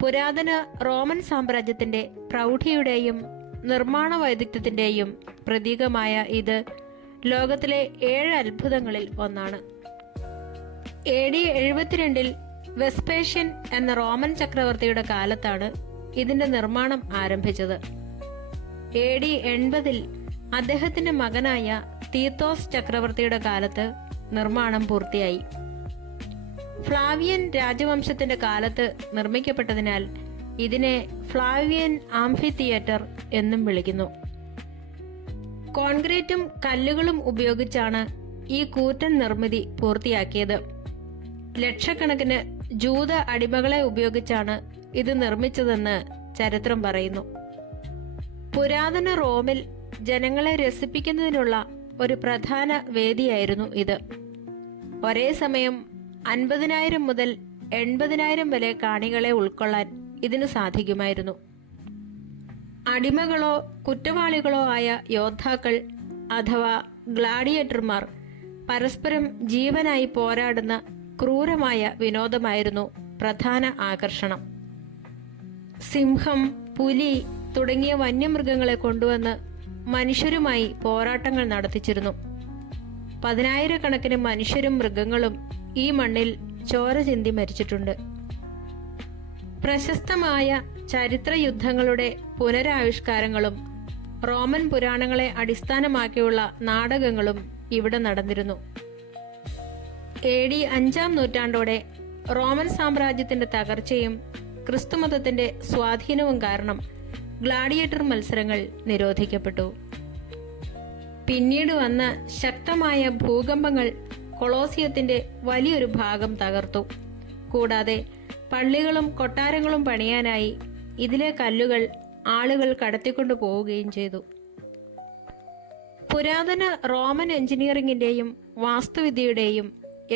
പുരാതന റോമൻ സാമ്രാജ്യത്തിന്റെ പ്രൗഢിയുടെയും നിർമ്മാണ വൈദഗ്ധ്യത്തിന്റെയും പ്രതീകമായ ഇത് ലോകത്തിലെ 7 അത്ഭുതങ്ങളിൽ ഒന്നാണ്. AD 72 വെസ്പേഷ്യൻ എന്ന റോമൻ ചക്രവർത്തിയുടെ കാലത്താണ് ഇതിന്റെ നിർമ്മാണം ആരംഭിച്ചത്. AD 80 അദ്ദേഹത്തിന്റെ മകനായ തീത്തോസ് ചക്രവർത്തിയുടെ കാലത്ത് നിർമ്മാണം പൂർത്തിയായി. ഫ്ലാവിയൻ രാജവംശത്തിന്റെ കാലത്ത് നിർമ്മിക്കപ്പെട്ടതിനാൽ ഇതിനെ ഫ്ലാവിയൻ ആംഫി തിയേറ്റർ എന്നും വിളിക്കുന്നു. കോൺക്രീറ്റും കല്ലുകളും ഉപയോഗിച്ചാണ് ഈ കൂറ്റൻ നിർമ്മിതി പൂർത്തിയാക്കിയത്. ലക്ഷക്കണക്കിന് ജൂത അടിമകളെ ഉപയോഗിച്ചാണ് ഇത് നിർമ്മിച്ചതെന്ന് ചരിത്രം പറയുന്നു. പുരാതന റോമിൽ ജനങ്ങളെ രസിപ്പിക്കുന്നതിനുള്ള ഒരു പ്രധാന വേദിയായിരുന്നു ഇത്. ഒരേ സമയം 50,000 മുതൽ 80,000 വരെ കാണികളെ ഉൾക്കൊള്ളാൻ ഇതിനു സാധിക്കുമായിരുന്നു. അടിമകളോ കുറ്റവാളികളോ ആയ യോദ്ധാക്കൾ അഥവാ ഗ്ലാഡിയേറ്റർമാർ പരസ്പരം ജീവനായി പോരാടുന്ന ക്രൂരമായ വിനോദമായിരുന്നു പ്രധാന ആകർഷണം. സിംഹം, പുലി തുടങ്ങിയ വന്യമൃഗങ്ങളെ കൊണ്ടുവന്ന് മനുഷ്യരുമായി പോരാട്ടങ്ങൾ നടത്തിച്ചിരുന്നു. 10,000-കണക്കിന് മനുഷ്യരും മൃഗങ്ങളും ഈ മണ്ണിൽ ചോര ചിന്തി മരിച്ചിട്ടുണ്ട്. പ്രശസ്തമായ ചരിത്ര യുദ്ധങ്ങളുടെ പുനരാവിഷ്കാരങ്ങളും റോമൻ പുരാണങ്ങളെ അടിസ്ഥാനമാക്കിയുള്ള നാടകങ്ങളും ഇവിടെ നടന്നിരുന്നു. AD 5-ാം നൂറ്റാണ്ടോടെ റോമൻ സാമ്രാജ്യത്തിന്റെ തകർച്ചയും ക്രിസ്തുമതത്തിന്റെ സ്വാധീനവും കാരണം ഗ്ലാഡിയേറ്റർ മത്സരങ്ങൾ നിരോധിക്കപ്പെട്ടു. പിന്നീട് വന്ന ശക്തമായ ഭൂകമ്പങ്ങൾ കൊളോസിയത്തിന്റെ വലിയൊരു ഭാഗം തകർത്തു. കൂടാതെ പള്ളികളും കൊട്ടാരങ്ങളും പണിയാനായി ഇതിലെ കല്ലുകൾ ആളുകൾ കടത്തിക്കൊണ്ടു പോവുകയും ചെയ്തു. പുരാതന റോമൻ എഞ്ചിനീയറിംഗിന്റെയും വാസ്തുവിദ്യയുടെയും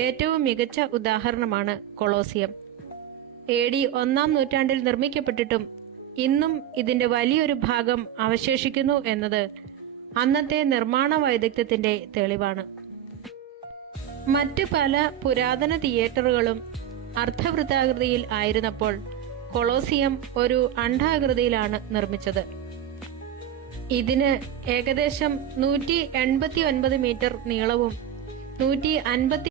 ഏറ്റവും മികച്ച ഉദാഹരണമാണ് കൊളോസിയം. AD 1-ാം നൂറ്റാണ്ടിൽ നിർമ്മിക്കപ്പെട്ടിട്ടും ഇന്നും ഇതിന്റെ വലിയൊരു ഭാഗം അവശേഷിക്കുന്നു എന്നത് അന്നത്തെ നിർമ്മാണ വൈദഗ്ധ്യത്തിന്റെ തെളിവാണ്. മറ്റു പല പുരാതന തിയേറ്ററുകളും അർദ്ധവൃത്താകൃതിയിൽ ആയിരുന്നപ്പോൾ കൊളോസിയം ഒരു അണ്ഡാകൃതിയിലാണ് നിർമ്മിച്ചത്. ഇതിന് ഏകദേശം 189 മീറ്റർ നീളവും 150